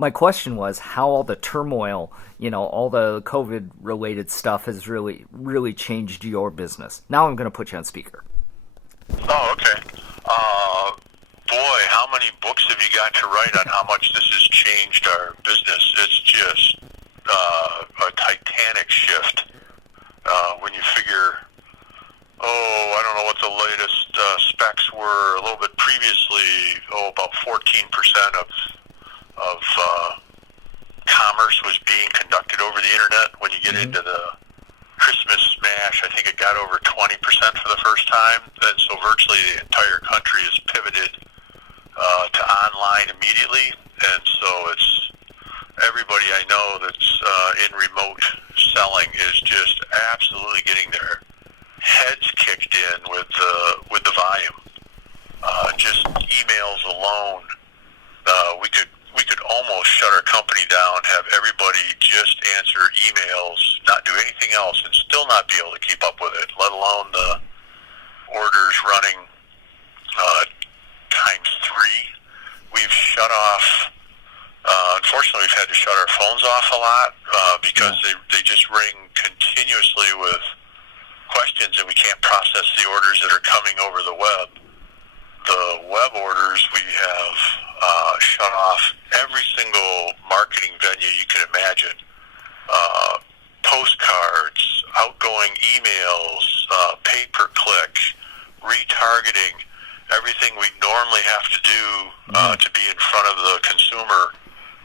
My question was how all the turmoil, all the COVID-related stuff has really, really changed your business. Now I'm going to put you on speaker. Oh, okay. Boy, how many books have you got to write on how much this has changed our business? It's just a titanic shift. When you figure, I don't know what the latest specs were. A little bit previously, about 14% of commerce was being conducted over the internet. When you get into the Christmas smash, I think it got over 20% for the first time, and so virtually the entire country is pivoted to online immediately, and so it's everybody I know that's in remote selling is just absolutely getting their heads kicked in with the volume. Just emails alone, we could almost shut our company down, have everybody just answer emails, not do anything else, and still not be able to keep up with it, let alone the orders running times three. We've shut off, unfortunately, we've had to shut our phones off a lot because they just ring continuously with questions, and we can't process the orders that are coming over the web. The web orders, we have shut off every single marketing venue you can imagine. Postcards, outgoing emails, pay-per-click, retargeting, everything we normally have to do to be in front of the consumer.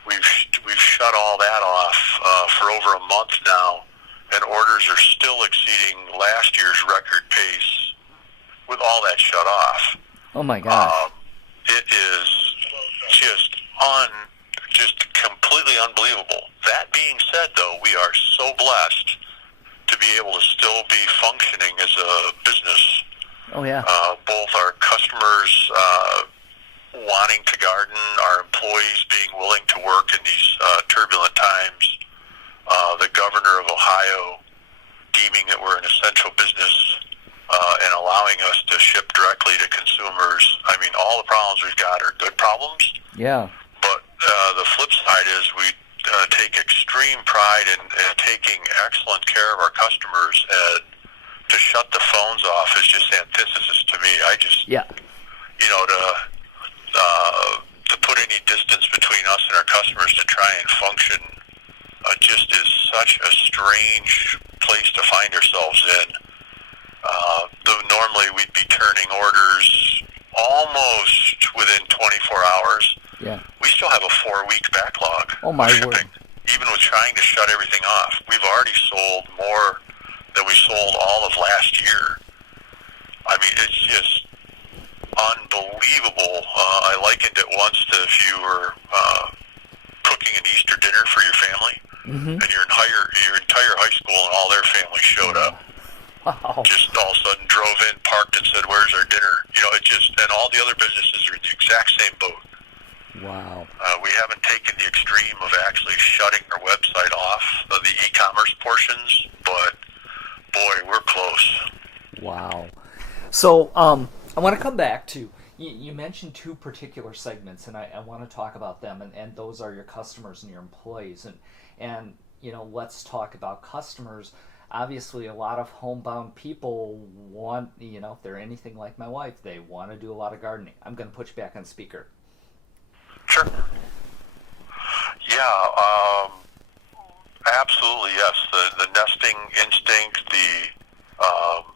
We've shut all that off for over a month now, and orders are still exceeding last year's record pace with all that shut off. Oh my gosh. It is just completely unbelievable. That being said, though, we are so blessed to be able to still be functioning as a business. Oh yeah. Both our customers wanting to garden, our employees being willing to work in these turbulent times, the governor of Ohio deeming that we're an essential business and allowing us to ship directly to consumers. I mean, all the problems we've got are good problems. Yeah. But the flip side is we take extreme pride in taking excellent care of our customers, and to shut the phones off is just antithesis to me. To put any distance between us and our customers to try and function just is such a strange place to find ourselves in. Normally we'd be turning orders almost within 24 hours. Yeah. We still have a 4-week backlog. Oh my shipping, word. even with trying to shut everything off. We've already sold more than we sold all of last year. I mean, it's just unbelievable. I likened it once to if you were cooking an Easter dinner for your family, and your entire high school and all their family showed up. Wow. Just all of a sudden drove in, parked, and said, "Where's our dinner?" And all the other businesses are in the exact same boat. Wow. We haven't taken the extreme of actually shutting our website off of the e-commerce portions, but boy, we're close. Wow. So I want to come back to, you mentioned two particular segments, and I want to talk about them, and those are your customers and your employees. And let's talk about customers. Obviously, a lot of homebound people want, if they're anything like my wife, they want to do a lot of gardening. I'm going to put you back on speaker. Sure. Yeah, absolutely, yes. The nesting instinct, the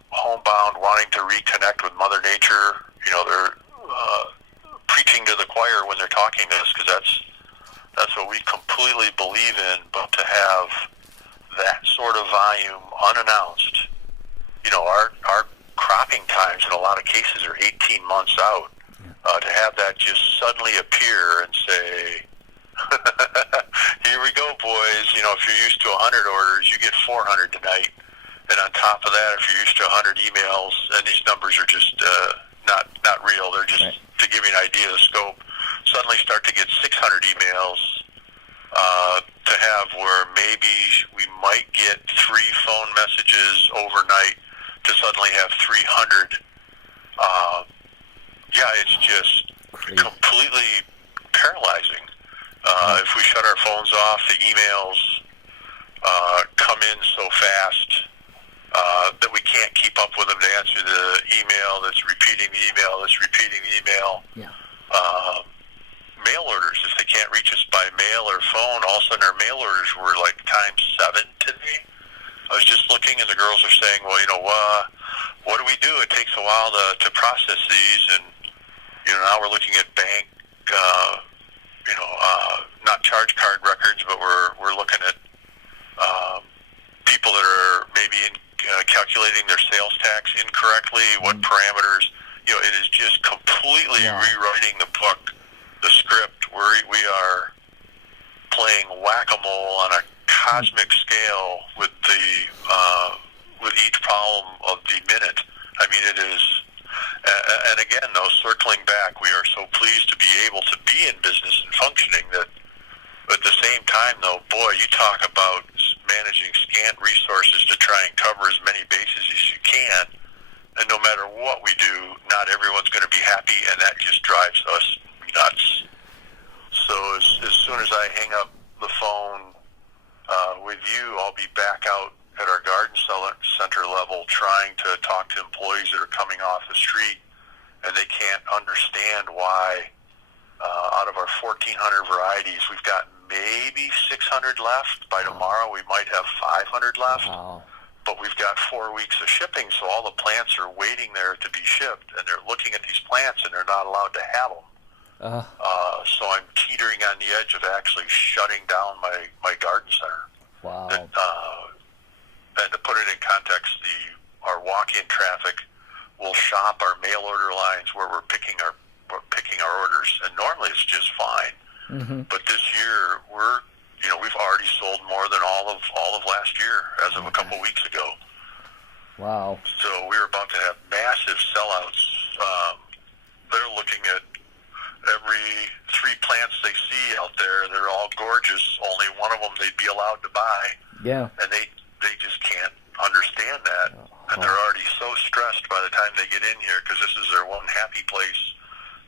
homebound wanting to reconnect with Mother Nature, they're preaching to the choir when they're talking to us, because that's what we completely believe in. But to have that sort of volume unannounced, our cropping times in a lot of cases are 18 months out. To have that just suddenly appear and say, "Here we go, boys. If you're used to 100 orders, you get 400 tonight." And on top of that, if you're used to 100 emails, and these numbers are just not real, they're just to give you an idea of the scope. Suddenly start to get 600 emails. To have where maybe we might get 3 phone messages overnight to suddenly have 300. It's just completely paralyzing. If we shut our phones off, the emails come in so fast that we can't keep up with them to answer the email that's repeating the email that's repeating the email. Yeah. Mail orders, if they can't reach us by mail or phone, all of a sudden our mail orders were like times 7 today. I was just looking, and the girls are saying, well, what do we do? It takes a while to process these, and now we're looking at bank, not charge card records, but we're looking at people that are maybe calculating their sales tax incorrectly. What parameters? It is just completely rewriting the book, the script. We are playing whack-a-mole on a cosmic scale with each problem of the minute. I mean, it is. And again, though, circling back, we are so pleased to be able to be in business and functioning that. At the same time, though, boy, you talk about managing scant resources to try and cover as many bases as you can. And no matter what we do, not everyone's going to be happy, and that just drives us nuts. So as soon as I hang up the phone with you, I'll be back out at our garden center level trying to talk to employees that are coming off the street, and they can't understand why out of our 1,400 varieties, we've got maybe 600 left. By tomorrow, we might have 500 left. Wow. But we've got 4 weeks of shipping, so all the plants are waiting there to be shipped, and they're looking at these plants, and they're not allowed to have them. So I'm teetering on the edge of actually shutting down my garden center. Wow. And to put it in context, our walk-in traffic will shop our mail order lines where we're picking our orders, and normally it's just fine. Mm-hmm. But this year we've already sold more than all of last year as of a couple weeks ago. Wow. So we're about to have massive sellouts. They're looking at every 3 plants they see out there. They're all gorgeous. Only one of them they'd be allowed to buy. Yeah. And they just can't understand that. And they're already so stressed by the time they get in here because this is their one happy place.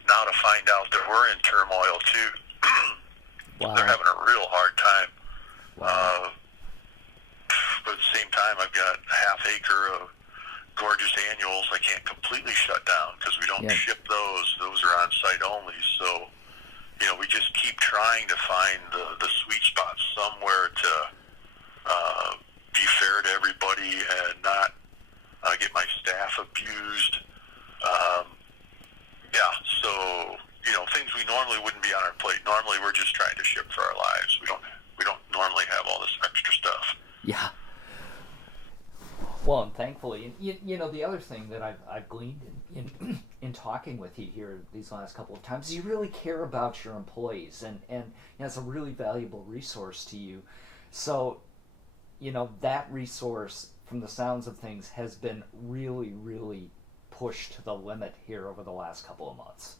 Now to find out that we're in turmoil too. Wow. They're having a real hard time. Wow. But at the same time, I've got a half acre of gorgeous annuals I can't completely shut down because we don't ship those. Those are on site only. So, we just keep trying to find the sweet spot somewhere to be fair to everybody and not get my staff abused. So things we normally wouldn't be on our plate. Normally, we're just trying to ship for our lives. We don't normally have all this extra stuff. Yeah. Well, and thankfully, the other thing that I've gleaned in talking with you here these last couple of times is you really care about your employees, and it's a really valuable resource to you. So, that resource, from the sounds of things, has been really, really pushed to the limit here over the last couple of months.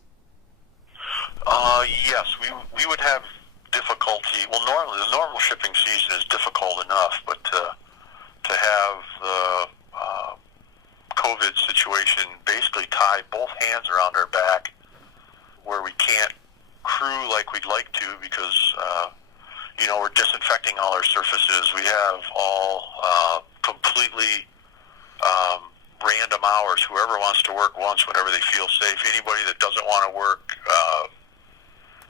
Yes, we would have difficulty. Well, normally the normal shipping season is difficult enough, but to have the COVID situation basically tie both hands around our back, where we can't crew like we'd like to because we're disinfecting all our surfaces. We have all completely random hours. Whoever wants to work once, whenever they feel safe. Anybody that doesn't want to work,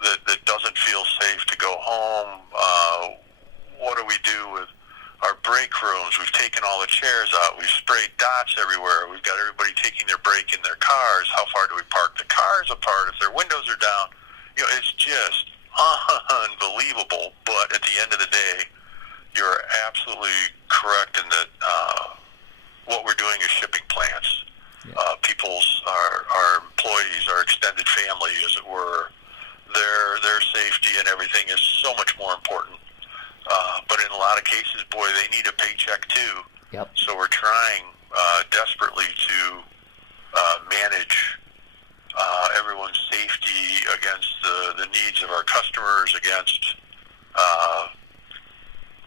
that doesn't feel safe to go home. What do we do with our break rooms? We've taken all the chairs out. We've sprayed dots everywhere. We've got everybody taking their break in their cars. How far do we park the cars apart if their windows are down? It's just unbelievable. But at the end of the day, you're absolutely correct in that what we're doing is shipping plants. Yeah. Our employees, our extended family, as it were, their safety and everything is so much more important. But in a lot of cases, boy, they need a paycheck too. Yep. So we're trying desperately to manage everyone's safety against the needs of our customers, against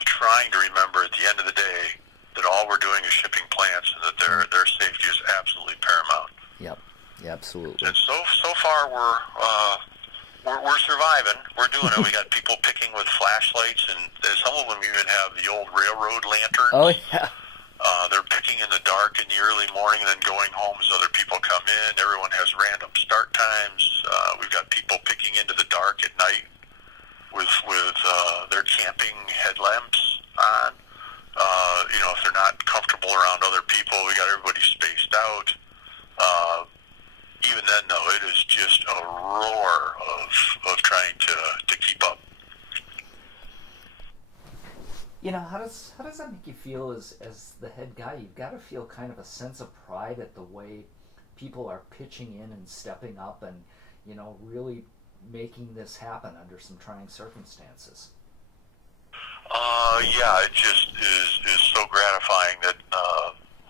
trying to remember at the end of the day that all we're doing is shipping plants and that their safety is absolutely paramount. Yep. Yeah, absolutely. And so far we're we're surviving. We're doing it. We got people picking with flashlights, and some of them even have the old railroad lanterns. Oh, yeah. They're picking in the dark in the early morning and then going home as other people come in. Everyone has random start times. We've got people picking into the dark at night with their camping headlamps on. If they're not comfortable around other people, we got everybody spaced out. Even then, though, it is just a roar of trying to keep up. How does that make you feel as the head guy? You've got to feel kind of a sense of pride at the way people are pitching in and stepping up and, really making this happen under some trying circumstances. Yeah, it just is so gratifying that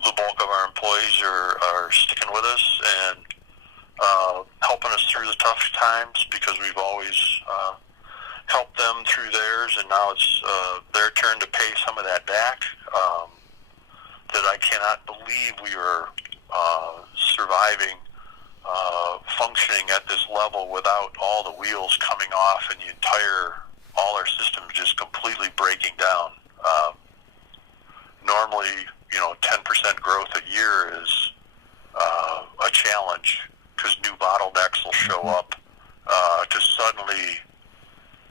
the bulk of our employees are sticking with us and helping us through the tough times, because we've always helped them through theirs, and now it's their turn to pay some of that back. That I cannot believe we are surviving, functioning at this level without all the wheels coming off and all our systems just completely breaking down. Normally, 10% growth a year is a challenge, because new bottlenecks will show up to suddenly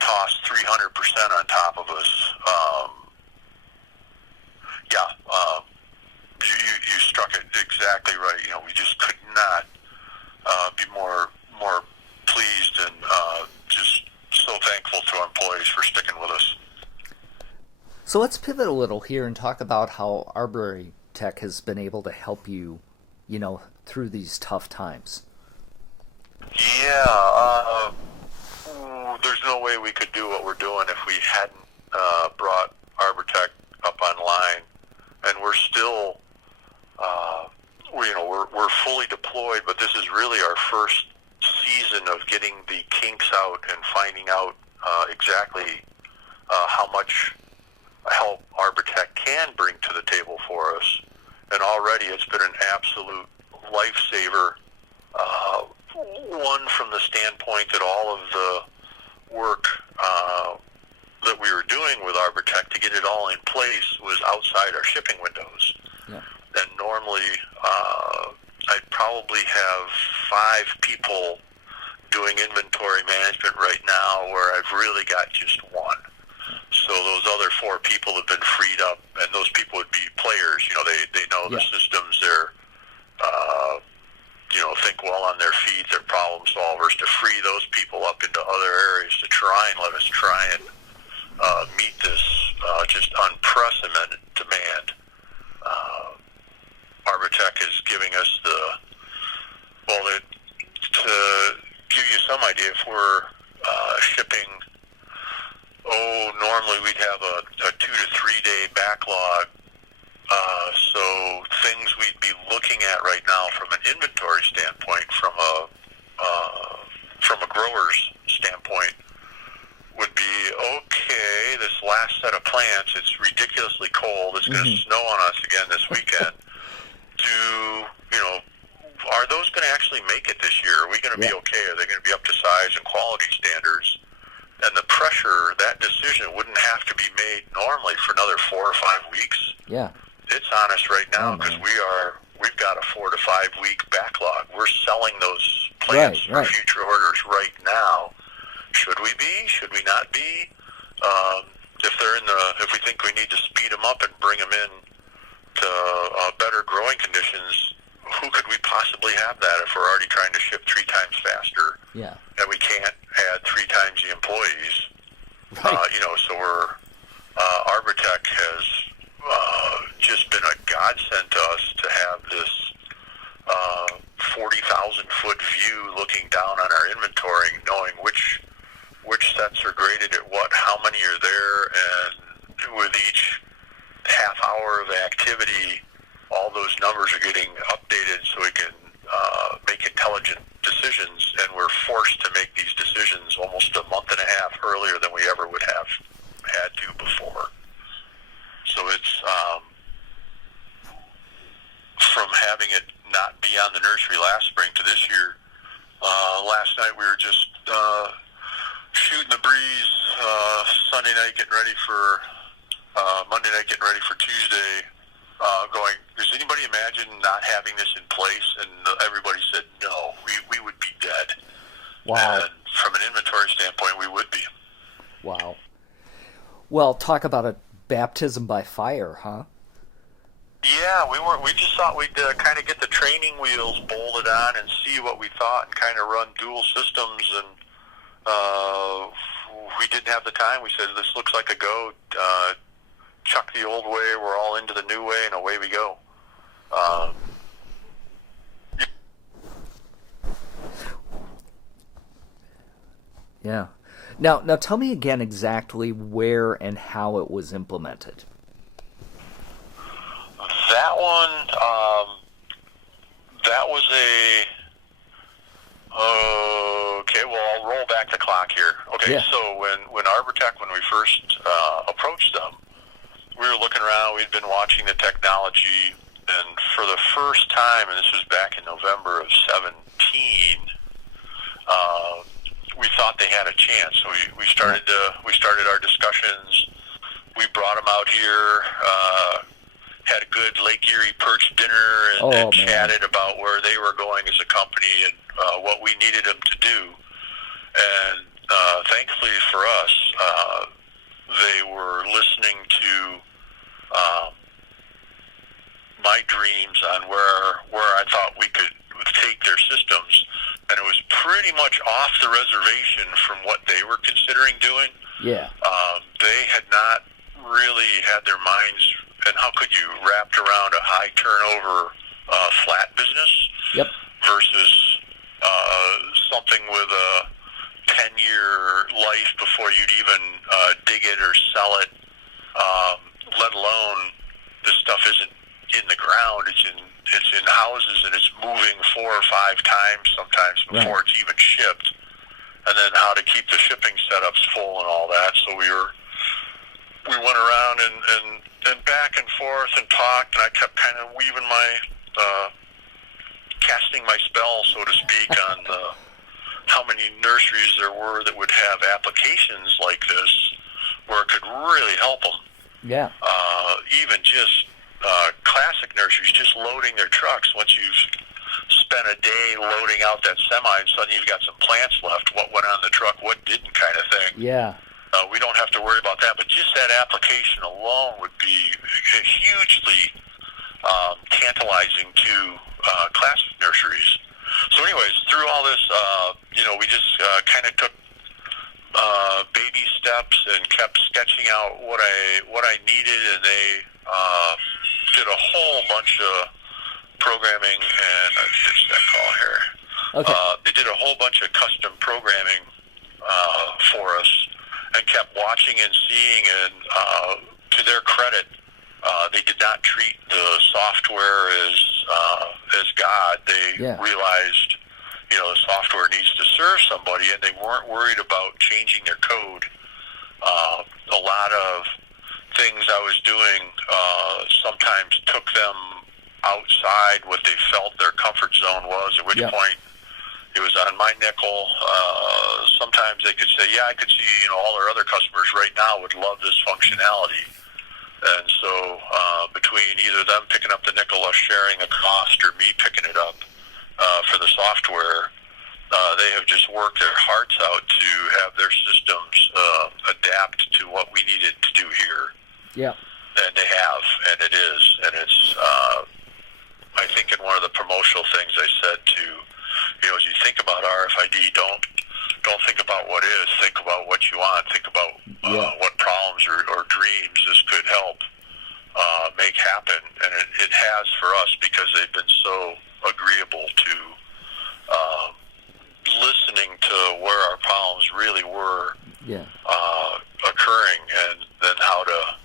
toss 300% on top of us. You struck it exactly right. We just could not be more pleased and just so thankful to our employees for sticking with us. So let's pivot a little here and talk about how Arbre Tech has been able to help you, through these tough times. Yeah, there's no way we could do what we're doing if we hadn't brought Arbre Tech up online, and we're still, we're fully deployed, but this is really our first season of getting the kinks out and finding out exactly how much help Arbre Tech can bring to the table for us. And already it's been an absolute lifesaver. One, from the standpoint that all of the work that we were doing with Arbre Tech to get it all in place was outside our shipping windows. Yeah. And normally I'd probably have 5 people doing inventory management right now, where I've really got just one. So those other 4 people have been freed up, and those people would be players. They know the systems. They're think well on their feet. They're problem solvers. To free those people up into other areas to try and let us try and meet this just unprecedented demand. Arbre Tech is giving us to give you some idea, if we're shipping, normally we'd have a 2 to 3 day backlog. So things we'd be looking at right now from an inventory standpoint, from a grower's standpoint, would be, okay, this last set of plants, it's ridiculously cold, it's going to snow on us again this weekend. Are those going to actually make it this year? Are we going to be okay? Are they going to be up to size and quality standards? And the pressure, that decision wouldn't have to be made normally for another 4 or 5 weeks. Yeah. It's on us right now, because we've got a 4 to 5 week backlog. We're selling those plants for future orders right now. Should we be? Should we not be? If we think we need to speed them up and bring them in to better growing conditions, who could we possibly have that if we're already trying to ship 3 times faster? Yeah. And we can't add 3 times the employees. Right. So we're Arbre Tech has just been a godsend to us to have this 40,000 foot view looking down on our inventory, knowing which sets are graded at what, how many are there, and with each half hour of activity, all those numbers are getting updated so we can make intelligent decisions, and we're forced to make these decisions almost a month and a half earlier than we ever would have. night getting ready for Tuesday, going, does anybody imagine not having this in place? And everybody said, no, we would be dead. Wow. And from an inventory standpoint, we would be. Wow. Well, talk about a baptism by fire, huh? Yeah, we just thought we'd kind of get the training wheels bolted on and see what we thought and kind of run dual systems. And we didn't have the time. We said, this looks like a go. Chuck the old way. We're all into the new way, and away we go. Yeah. Now tell me again exactly where and how it was implemented. That one, that was okay, well, I'll roll back the clock here. Okay, Yeah. So when Arbre Tech, when we first approached them, we were looking around, we'd been watching the technology, and for the first time, and this was back in November of 17, we thought they had a chance. So we started our discussions. We brought them out here, had a good Lake Erie perch dinner, and chatted about where they were going as a company and what we needed them to do. And thankfully for us, they were listening to my dreams on where I thought we could take their systems, and it was pretty much off the reservation from what they were considering doing. Yeah. They had not really had their minds, and how could you, wrapped around a high turnover flat business. Yep. Versus something with a 10-year life before you'd even dig it or sell it, let alone this stuff isn't in the ground, it's in houses, and it's moving 4 or 5 times sometimes before it's even shipped, and then how to keep the shipping setups full and all that. So we went around and back and forth and talked, and I kept kind of weaving my casting my spell, so to speak, on how many nurseries there were that would have applications like this where it could really help them. Yeah. Even just classic nurseries, just loading their trucks. Once you've spent a day loading out that semi and suddenly you've got some plants left, what went on the truck, what didn't, kind of thing. Yeah. We don't have to worry about that, but just that application alone would be hugely tantalizing to classic nurseries. So anyways, through all this, we just kind of took baby steps and kept sketching out what I needed, and they did a whole bunch of programming, and I ditched that call here. Okay. They did a whole bunch of custom programming for us, and kept watching and seeing, and to their credit, they did not treat the software as God. They realized, the software needs to serve somebody, and they weren't worried about changing their code. A lot of things I was doing sometimes took them outside what they felt their comfort zone was, at which point it was on my nickel. Sometimes they could say, I could see, all our other customers right now would love this functionality. And so between either them picking up the nickel, us sharing a cost, or me picking it up for the software, they have just worked their hearts out to have their systems adapt to what we needed to do here. Yeah. And they have, and it is. And it's, I think in one of the promotional things I said to, as you think about RFID, don't think about what is, think about what you want, think about what problems or dreams this could help make happen. And it has for us, because they've been so agreeable to listening to where our problems really were occurring, and then how to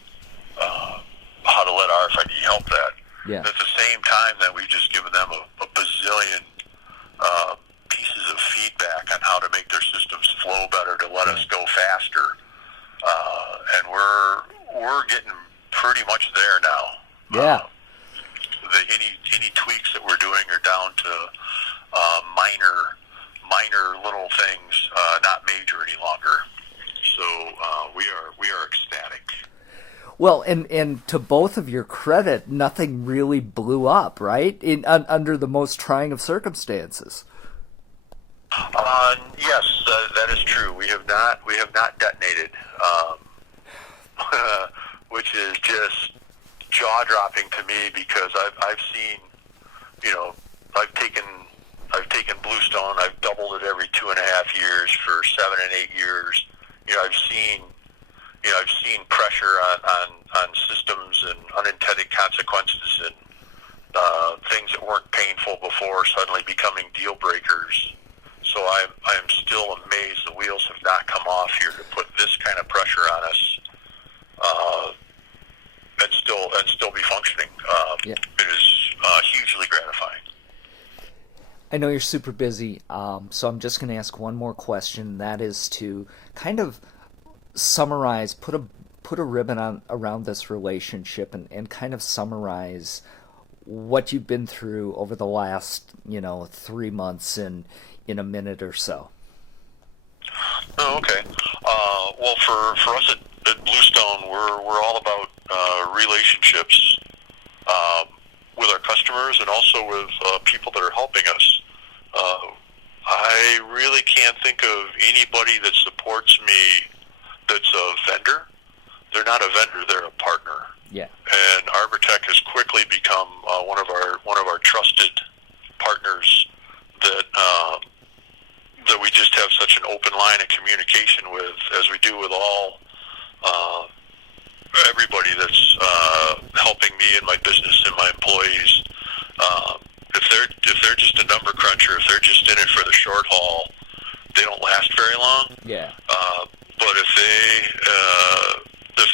let RFID help that. Yeah. At the same time that we've just given them a bazillion pieces of feedback on how to make their systems flow better, to let us go faster, and we're getting pretty much there now. Yeah. Any tweaks that we're doing are down to minor little things, not major any longer. So we are ecstatic. Well, and to both of your credit, nothing really blew up, right? Under the most trying of circumstances. Yes, that is true. We have not detonated, which is just jaw dropping to me because I've seen, you know, I've taken Bluestone, I've doubled it every 2.5 years for 7 and 8 years. You know, I've seen pressure on systems and unintended consequences and things that weren't painful before suddenly becoming deal breakers. So I'm still amazed the wheels have not come off here to put this kind of pressure on us, and still be functioning. Yeah. It is hugely gratifying. I know you're super busy, so I'm just going to ask one more question. That is to kind of summarize, put a ribbon around this relationship, and kind of summarize what you've been through over the last 3 months in a minute or so. Oh, okay. Well, for us at Bluestone, we're all about relationships with our customers and also with people that are helping us. I really can't think of anybody that supports me that's a vendor. They're not a vendor; they're a partner. Yeah. And Arbre Tech has quickly become one of our trusted partners that we just have such an open line of communication with, as we do with everybody that's helping me in my business and my employees. If they're just a number cruncher, if they're just in it for the short haul, they don't last very long. Yeah. But if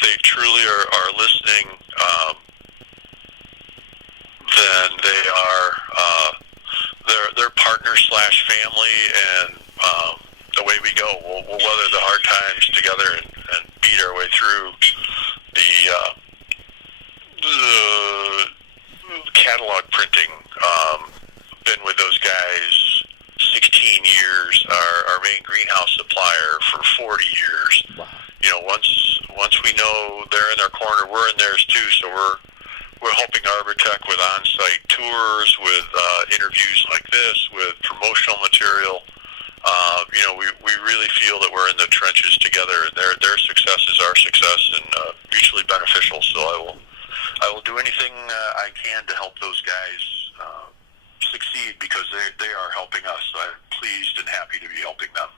they truly are listening, then they are they're partners / family, and away we go. We'll weather the hard times together and beat our way through the catalog printing. Been with those guys 16 years. Our main greenhouse supplier for 40 years. Wow. You know, once we know they're in their corner, we're in theirs too. So we're helping Arbre Tech with on-site tours, with interviews like this, with promotional material. We really feel that we're in the trenches together, and their success is our success, and mutually beneficial. So I will do anything I can to help those guys succeed, because they are helping us. I'm pleased and happy to be helping them.